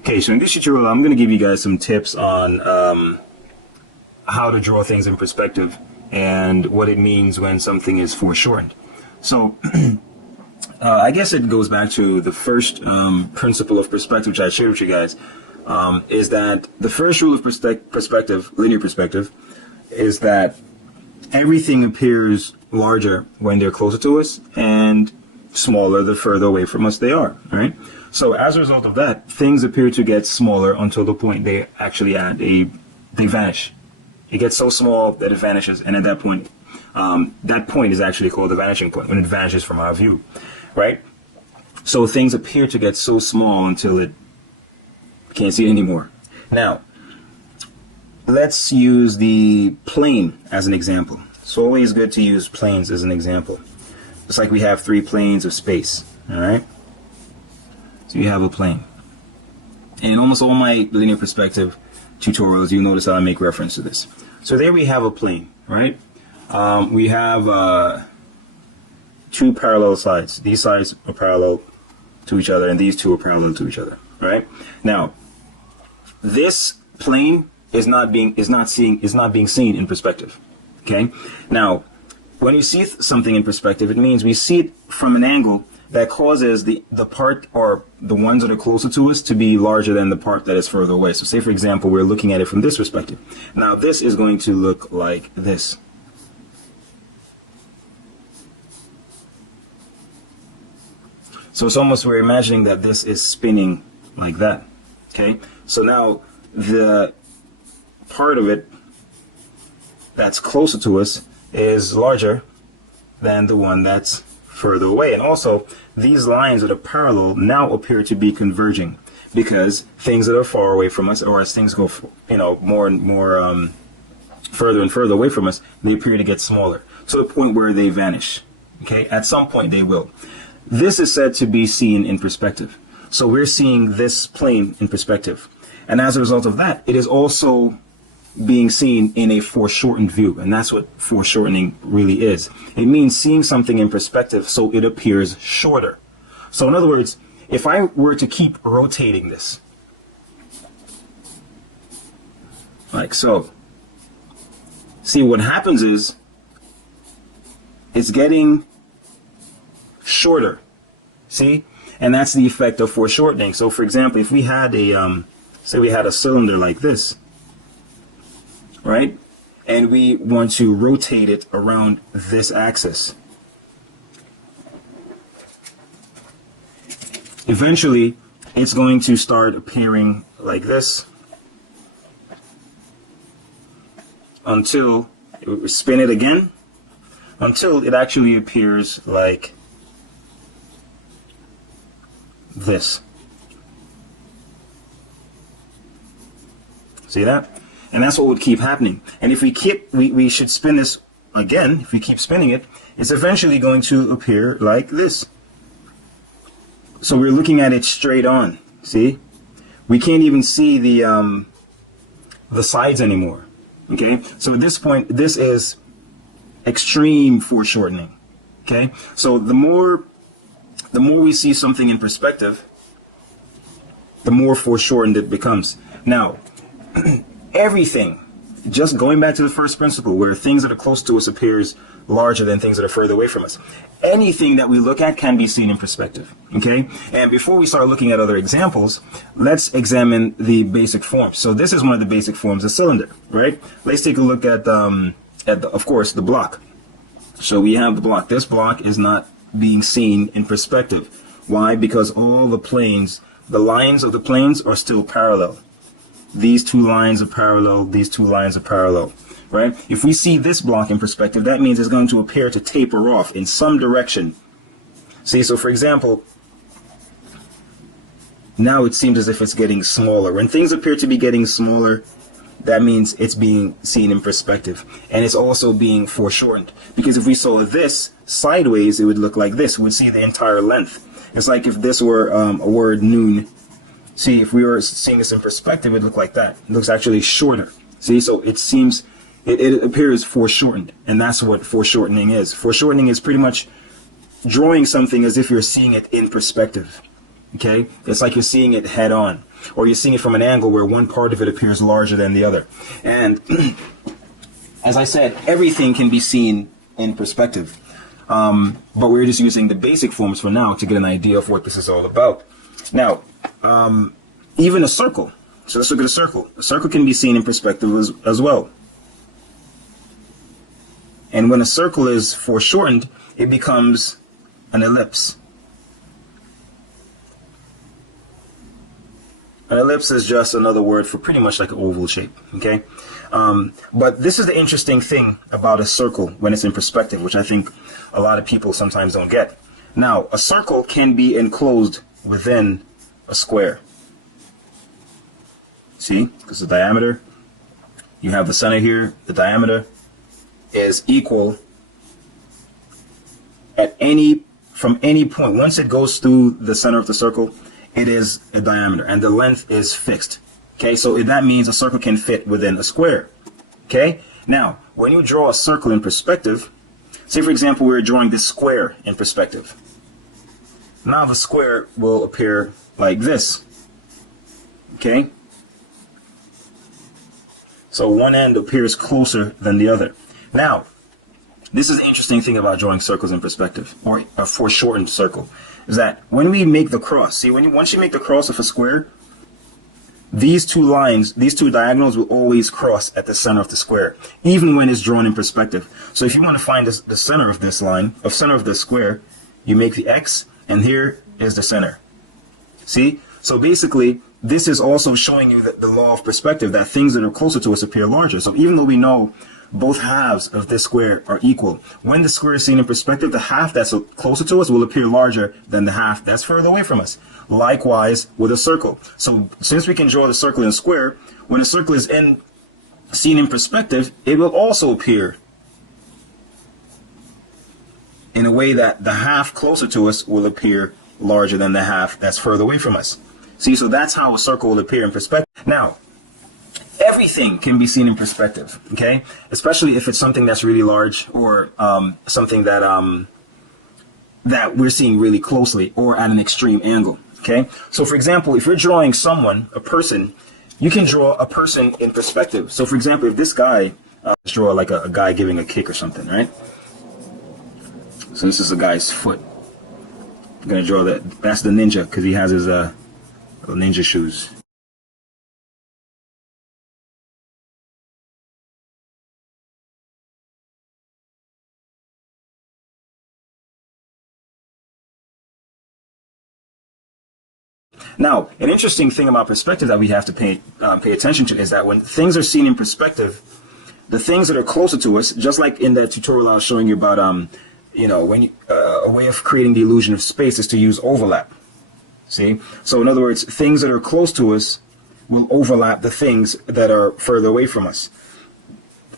Okay, so in this tutorial, I'm going to give you guys some tips on how to draw things in perspective and what it means when something is foreshortened. So I guess it goes back to the first principle of perspective, which I shared with you guys, is that the first rule of perspective, linear perspective, is that everything appears larger when they're closer to us and smaller the further away from us they are, right? So as a result of that, things appear to get smaller until the point they actually they vanish. It gets so small that it vanishes, and at that point is actually called the vanishing point, when it vanishes from our view, right? So things appear to get so small until it can't see it anymore. Now, let's use the plane as an example. It's always good to use planes as an example. Just like we have 3 planes of space, all right? So you have a plane. And in almost all my linear perspective tutorials, you notice how I make reference to this. So there we have a plane, right? We have 2 parallel sides. These sides are parallel to each other, and these 2 are parallel to each other, right? Now, this plane is not being seen in perspective. Okay? Now, when you see something in perspective, it means we see it from an angle that causes the part, or the ones that are closer to us, to be larger than the part that is further away. So say, for example, we're looking at it from this perspective. Now this is going to look like this. So it's almost, we're imagining that this is spinning like that. Okay? So now the part of it that's closer to us is larger than the one that's further away. And also, these lines that are parallel now appear to be converging, because things that are far away from us, or as things go, more and more further and further away from us, they appear to get smaller to the point where they vanish. Okay, at some point they will. This is said to be seen in perspective. So we're seeing this plane in perspective, and as a result of that, it is also being seen in a foreshortened view, and that's what foreshortening really is. It means seeing something in perspective so it appears shorter. So in other words, if I were to keep rotating this, like so, see, what happens is it's getting shorter, see? And that's the effect of foreshortening. So for example, if we had a say we had a cylinder like this, right? And we want to rotate it around this axis. Eventually, it's going to start appearing like this until we spin it again, until it actually appears like this. See that? And that's what would keep happening. And if we should spin this again, if we keep spinning it, it's eventually going to appear like this. So we're looking at it straight on. See? We can't even see the sides anymore. Okay? So at this point, this is extreme foreshortening. Okay? So the more we see something in perspective, the more foreshortened it becomes. Now, everything, just going back to the first principle, where things that are close to us appears larger than things that are further away from us. Anything that we look at can be seen in perspective. Okay? And before we start looking at other examples, let's examine the basic forms. So this is one of the basic forms of cylinder, right? Let's take a look at of course, the block. So we have the block. This block is not being seen in perspective. Why? Because all the planes, the lines of the planes are still parallel. These 2 lines are parallel, these 2 lines are parallel, right? If we see this block in perspective, that means it's going to appear to taper off in some direction. See, so for example, now it seems as if it's getting smaller. When things appear to be getting smaller, that means it's being seen in perspective. And it's also being foreshortened. Because if we saw this sideways, it would look like this. We would see the entire length. It's like if this were a word noon. See, if we were seeing this in perspective, it would look like that. It looks actually shorter. See, so it seems, it appears foreshortened. And that's what foreshortening is. Foreshortening is pretty much drawing something as if you're seeing it in perspective. Okay? It's like you're seeing it head on. or you're seeing it from an angle where one part of it appears larger than the other. And as I said, everything can be seen in perspective. But we're just using the basic forms for now to get an idea of what this is all about. Now, even a circle. So let's look at a circle. A circle can be seen in perspective as well. And when a circle is foreshortened, it becomes an ellipse. An ellipse is just another word for pretty much like an oval shape, okay? But this is the interesting thing about a circle when it's in perspective, which I think a lot of people sometimes don't get. Now, a circle can be enclosed within a square. See, because the diameter, you have the center here, the diameter is equal at from any point. Once it goes through the center of the circle, it is a diameter, and the length is fixed. Okay, so that means a circle can fit within a square. Okay, now when you draw a circle in perspective, say for example we're drawing this square in perspective. Now the square will appear like this. Okay, so one end appears closer than the other. Now, this is the interesting thing about drawing circles in perspective, or a foreshortened circle, is that when we make the cross, see, once you make the cross of a square, these two lines, these two diagonals will always cross at the center of the square, even when it's drawn in perspective. So if you want to find the center of this line, center of this square, you make the X, and here is the center. See? So basically, this is also showing you that the law of perspective, that things that are closer to us appear larger. So even though we know both halves of this square are equal, when the square is seen in perspective, the half that's closer to us will appear larger than the half that's further away from us. Likewise with a circle. So since we can draw the circle in square, when a circle is seen in perspective, it will also appear in a way that the half closer to us will appear larger than the half that's further away from us. See, so that's how a circle will appear in perspective. Now, everything can be seen in perspective, okay? Especially if it's something that's really large, or something that that we're seeing really closely or at an extreme angle, okay? So for example, if you're drawing a person, you can draw a person in perspective. So for example, if this guy, let's draw like a guy giving a kick or something, right? So this is a guy's foot. I'm gonna draw that. That's the ninja, because he has his little ninja shoes. Now, an interesting thing about perspective that we have to pay attention to is that when things are seen in perspective, the things that are closer to us, just like in that tutorial I was showing you about, when a way of creating the illusion of space is to use overlap. See? So in other words, things that are close to us will overlap the things that are further away from us.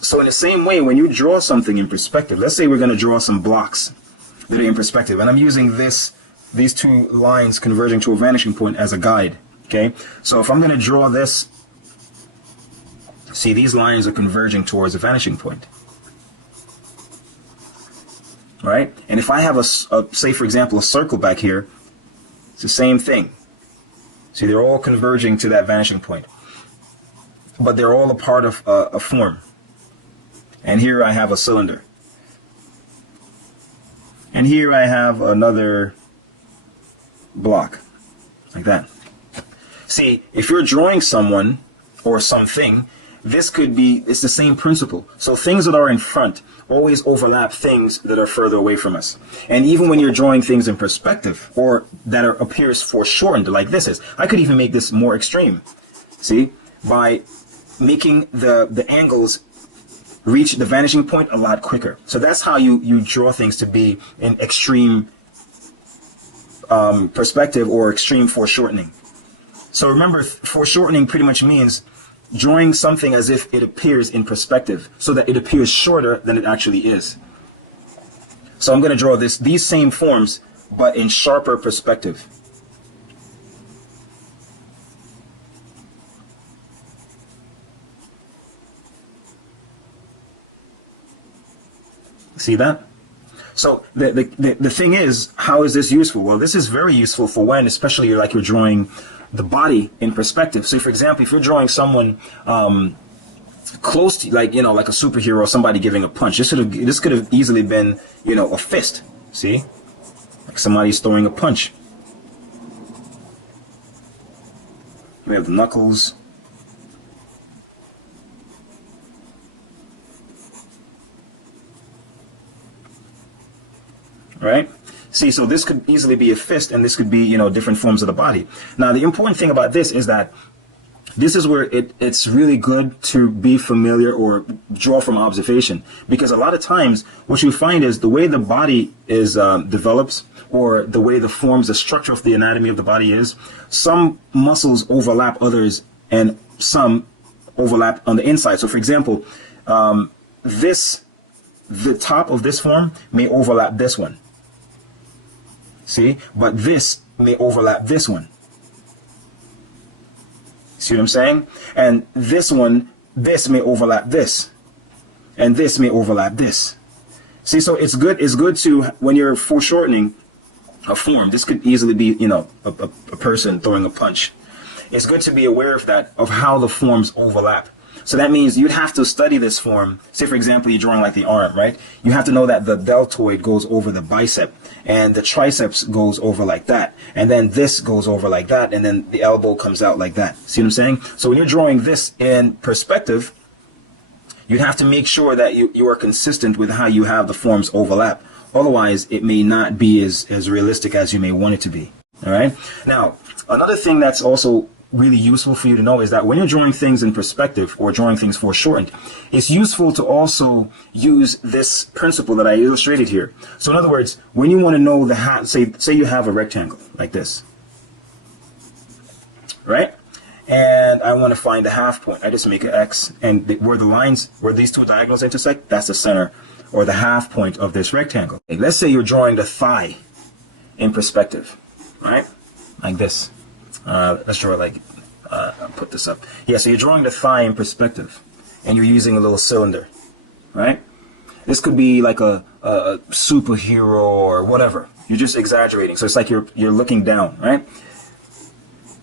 So in the same way, when you draw something in perspective, let's say we're going to draw some blocks that are in perspective, and I'm using these two lines converging to a vanishing point as a guide, okay? So if I'm going to draw this, see, these lines are converging towards a vanishing point, right? And if I have say for example, a circle back here, it's the same thing. See, they're all converging to that vanishing point, but they're all a part of a form. And here I have a cylinder, and here I have another block, like that. See, if you're drawing someone or something, it's the same principle. So things that are in front always overlap things that are further away from us. And even when you're drawing things in perspective, or that appears foreshortened, like this is, I could even make this more extreme. See, by making the angles reach the vanishing point a lot quicker. So that's how you draw things to be in extreme perspective or extreme foreshortening. So remember, foreshortening pretty much means drawing something as if it appears in perspective, so that it appears shorter than it actually is. So I'm going to draw these same forms, but in sharper perspective. See that? So the thing is, how is this useful? Well, this is very useful for when, especially you're drawing the body in perspective. So for example, if you're drawing someone close to, like, like a superhero, somebody giving a punch, this could have easily been, a fist. See, like somebody's throwing a punch. We have the knuckles. Right? See, so this could easily be a fist, and this could be, different forms of the body. Now, the important thing about this is that this is where it's really good to be familiar or draw from observation, because a lot of times what you find is the way the body is develops, or the way the forms, the structure of the anatomy of the body is, some muscles overlap others and some overlap on the inside. So for example, the top of this form may overlap this one. See, but this may overlap this one. See what I'm saying? And this one, this may overlap this, and this may overlap this. See, so it's good to, when you're foreshortening a form, this could easily be, a person throwing a punch. It's good to be aware of that, of how the forms overlap. So that means you'd have to study this form. Say, for example, you're drawing like the arm, right? You have to know that the deltoid goes over the bicep, and the triceps goes over like that, and then this goes over like that, and then the elbow comes out like that. See what I'm saying? So when you're drawing this in perspective, you'd have to make sure that you are consistent with how you have the forms overlap. Otherwise, it may not be as realistic as you may want it to be. All right? Now, another thing that's also really useful for you to know is that when you're drawing things in perspective or drawing things foreshortened, it's useful to also use this principle that I illustrated here. So in other words, when you want to know the half, say you have a rectangle like this, right? And I want to find the half point. I just make an X, and where the lines, where these two diagonals intersect, that's the center or the half point of this rectangle. Okay, let's say you're drawing the thigh in perspective, right? Like this. Let's draw it like, I'll put this up. Yeah, so you're drawing the thigh in perspective, and you're using a little cylinder, right? This could be like a superhero or whatever. You're just exaggerating. So it's like you're looking down, right?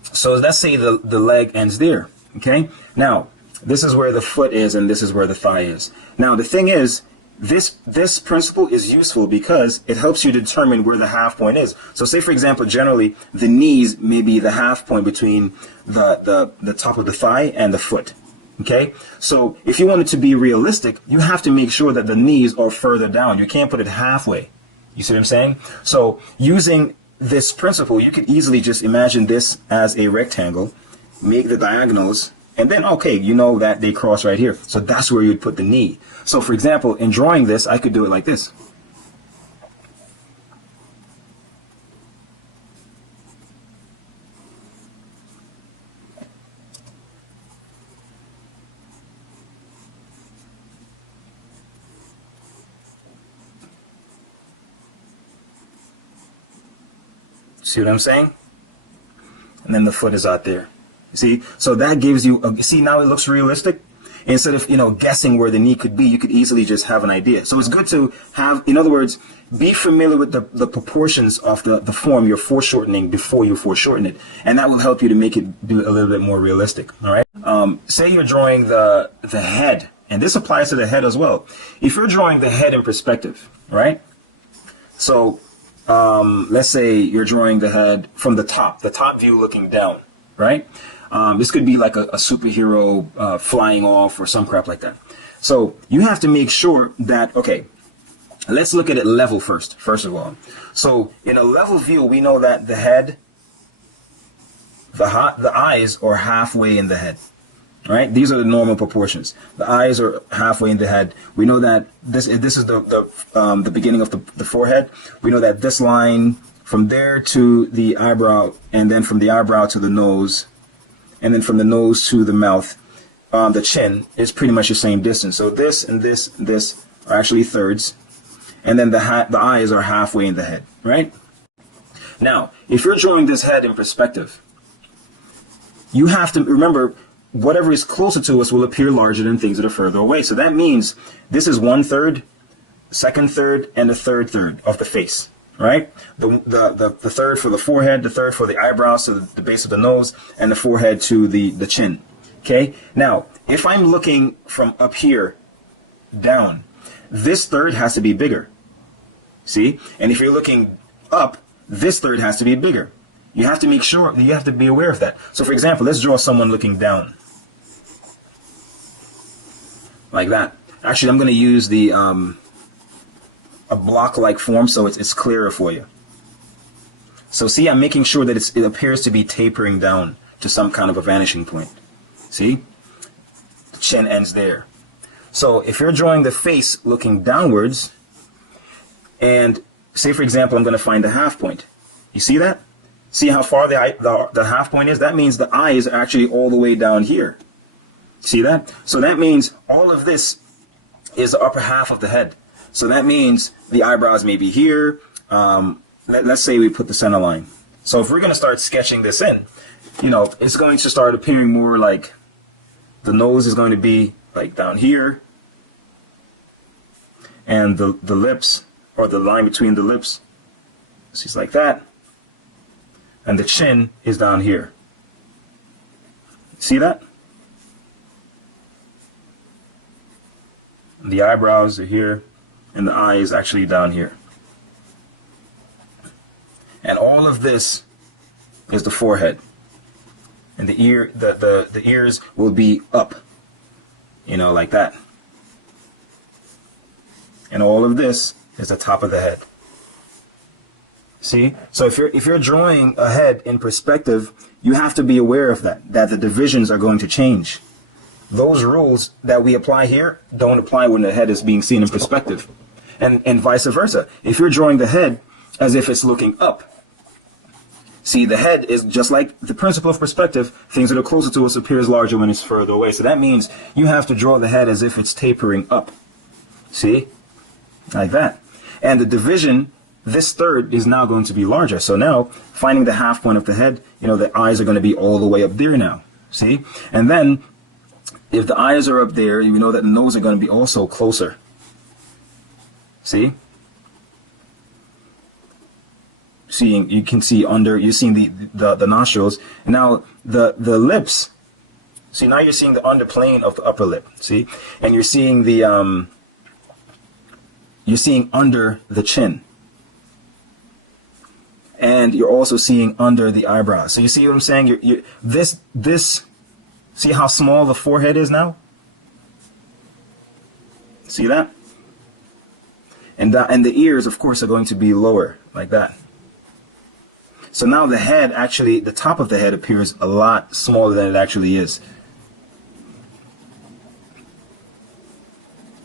So let's say the leg ends there, okay? Now, this is where the foot is, and this is where the thigh is. Now, the thing is, this principle is useful because it helps you determine where the half point is. So say, for example, generally, the knees may be the half point between the top of the thigh and the foot. Okay? So if you want it to be realistic, you have to make sure that the knees are further down. You can't put it halfway. You see what I'm saying? So using this principle, you could easily just imagine this as a rectangle, make the diagonals, and then, okay, you know that they cross right here. So that's where you'd put the knee. So for example, in drawing this, I could do it like this. See what I'm saying? And then the foot is out there. See, so that gives you see, now it looks realistic. Instead of guessing where the knee could be, you could easily just have an idea. So it's good to have, in other words, be familiar with the proportions of the form you're foreshortening before you foreshorten it, and that will help you to make it be a little bit more realistic. All right. Say you're drawing the head, and this applies to the head as well. If you're drawing the head in perspective, right? So let's say you're drawing the head from the top view looking down, right? This could be like a superhero flying off or some crap like that. So you have to make sure that, okay, let's look at it level first of all. So in a level view, we know that the head, the eyes are halfway in the head, right? These are the normal proportions. The eyes are halfway in the head. We know that this is the beginning of the forehead. We know that this line from there to the eyebrow, and then from the eyebrow to the nose, and then from the nose to the mouth, the chin is pretty much the same distance. So this and this and this are actually thirds, and then the eyes are halfway in the head, right? Now, if you're drawing this head in perspective, you have to remember whatever is closer to us will appear larger than things that are further away. So that means this is 1/3, 2/3, and the 3rd third of the face. right? The third for the forehead, the third for the eyebrows to the base of the nose, and the forehead to the chin. Okay? Now, if I'm looking from up here down, this third has to be bigger. See? And if you're looking up, this third has to be bigger. You have to make sure, you have to be aware of that. So for example, let's draw someone looking down. Like that. Actually, I'm going to use the a block-like form so it's clearer for you. So see, I'm making sure that it appears to be tapering down to some kind of a vanishing point. See? The chin ends there. So if you're drawing the face looking downwards, and say for example, I'm going to find the half point. You see that? See how far the half point is? That means the eye is actually all the way down here. See that? So that means all of this is the upper half of the head. So that means the eyebrows may be here. Let's say we put the center line. So if we're going to start sketching this in, you know, it's going to start appearing more like the nose is going to be like down here. And the lips, or the line between the lips, is like that. And the chin is down here. See that? The eyebrows are here, and the eye is actually down here. And all of this is the forehead. And the ears will be up, you know, like that. And all of this is the top of the head. See? So if you're drawing a head in perspective, you have to be aware of that the divisions are going to change. Those rules that we apply here don't apply when the head is being seen in perspective. And vice versa. If you're drawing the head as if it's looking up, see, the head is just like the principle of perspective. Things that are closer to us appears larger when it's further away. So that means you have to draw the head as if it's tapering up. See? Like that. And the division, this third is now going to be larger. So now, finding the half point of the head, you know, the eyes are going to be all the way up there now. See? And then, if the eyes are up there, you know that the nose are going to be also closer. See? Seeing, you can see under, you're seeing the nostrils. Now, the lips, see, now you're seeing the underplane of the upper lip. See? And you're seeing the, you're seeing under the chin. And you're also seeing under the eyebrows. So you see what I'm saying? This, see how small the forehead is now? See that? And the ears, of course, are going to be lower, like that. So now the head, actually, the top of the head appears a lot smaller than it actually is.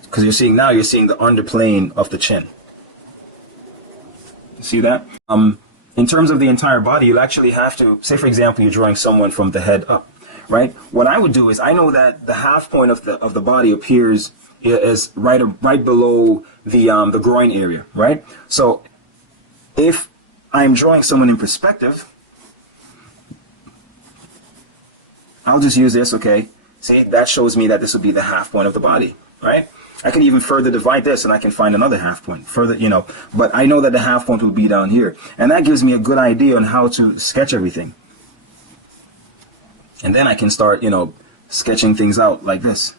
Because you're seeing the underplane of the chin. See that? In terms of the entire body, you'll actually have to, say for example, you're drawing someone from the head up, right? What I would do is, I know that the half point of the body appears is right below the groin area, right? So if I'm drawing someone in perspective, I'll just use this, okay? See, that shows me that this would be the half point of the body, right? I can even further divide this and I can find another half point further, you know, but I know that the half point will be down here. And that gives me a good idea on how to sketch everything. And then I can start, you know, sketching things out like this.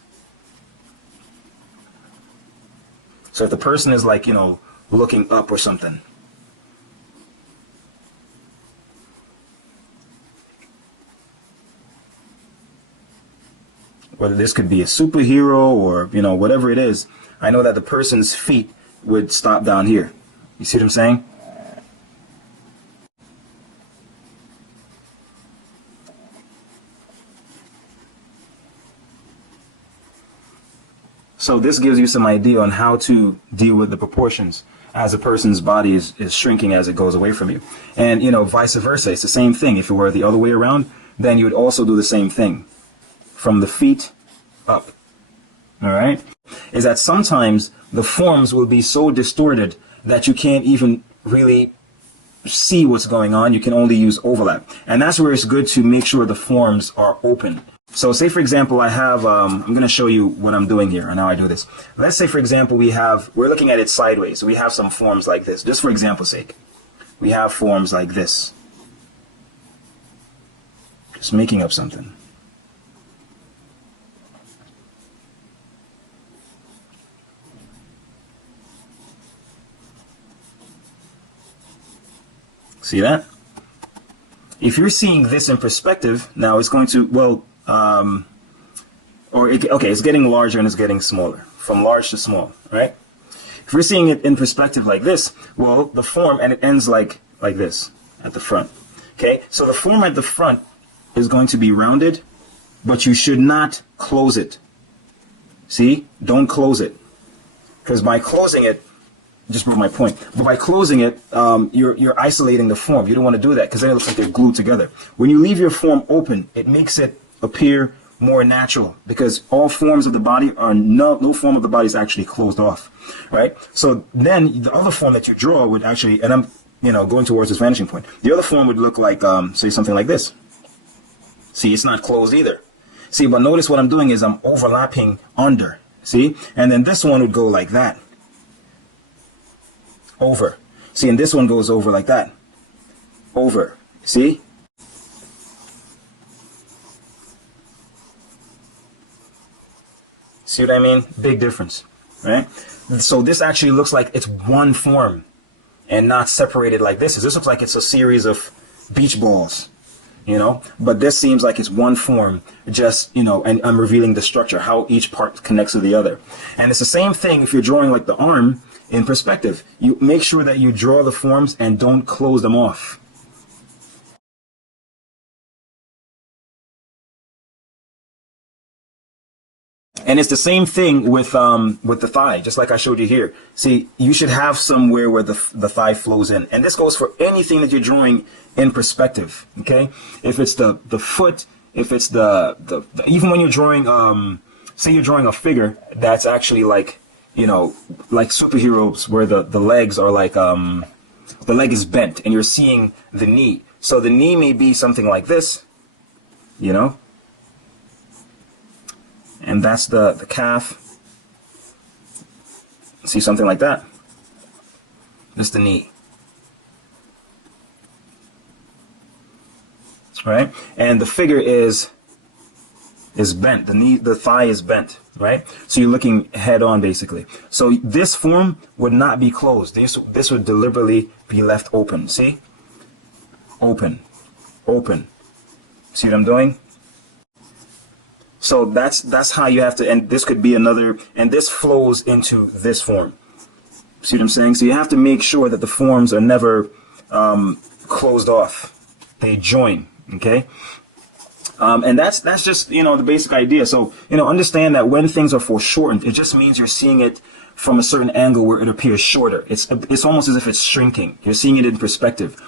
So if the person is like, you know, looking up or something, whether this could be a superhero or, you know, whatever it is, I know that the person's feet would stop down here. You see what I'm saying? So this gives you some idea on how to deal with the proportions as a person's body is shrinking as it goes away from you. And, you know, vice versa. It's the same thing. If it were the other way around, then you would also do the same thing. From the feet up. All right? Is that sometimes the forms will be so distorted that you can't even really see what's going on. You can only use overlap. And that's where it's good to make sure the forms are open. So say, for example, I have, I'm going to show you what I'm doing here and how I do this. Let's say, for example, we're looking at it sideways. So we have some forms like this, just for example's sake. We have forms like this. Just making up something. See that? If you're seeing this in perspective, now it's going to, well, okay, it's getting larger and it's getting smaller, from large to small, right? If we're seeing it in perspective like this, well, the form, and it ends like this at the front, okay? So the form at the front is going to be rounded, but you should not close it. See? Don't close it. Because by closing it, just prove my point. But by closing it, you're isolating the form. You don't want to do that because then it looks like they're glued together. When you leave your form open, it makes it appear more natural because all forms of the body are no form of the body is actually closed off, right? So then the other form that you draw would actually, and I'm going towards this vanishing point. The other form would look like say something like this. See, it's not closed either. See, but notice what I'm doing is I'm overlapping under. See, and then this one would go like that. Over. See, and this one goes over like that. Over. See? See what I mean? Big difference, right? So this actually looks like it's one form and not separated like this. This looks like it's a series of beach balls, but this seems like it's one form, just, and I'm revealing the structure, how each part connects to the other. And it's the same thing if you're drawing like the arm in perspective. You make sure that you draw the forms and don't close them off. And it's the same thing with the thigh, just like I showed you here. See, you should have somewhere where the thigh flows in. And this goes for anything that you're drawing in perspective, okay? If it's the foot, if it's the even when you're drawing, say you're drawing a figure that's actually like, like superheroes where the legs are like, the leg is bent and you're seeing the knee. So the knee may be something like this, and that's the calf. See, something like that. That's the knee. Right? And the figure is bent. The thigh is bent, right? So you're looking head on basically. So this form would not be closed. This would deliberately be left open. See? Open. Open. See what I'm doing? So that's how you have to, and this could be another, and this flows into this form. See what I'm saying? So you have to make sure that the forms are never closed off. They join, okay? And that's just, the basic idea. So, understand that when things are foreshortened, it just means you're seeing it from a certain angle where it appears shorter. It's almost as if it's shrinking. You're seeing it in perspective.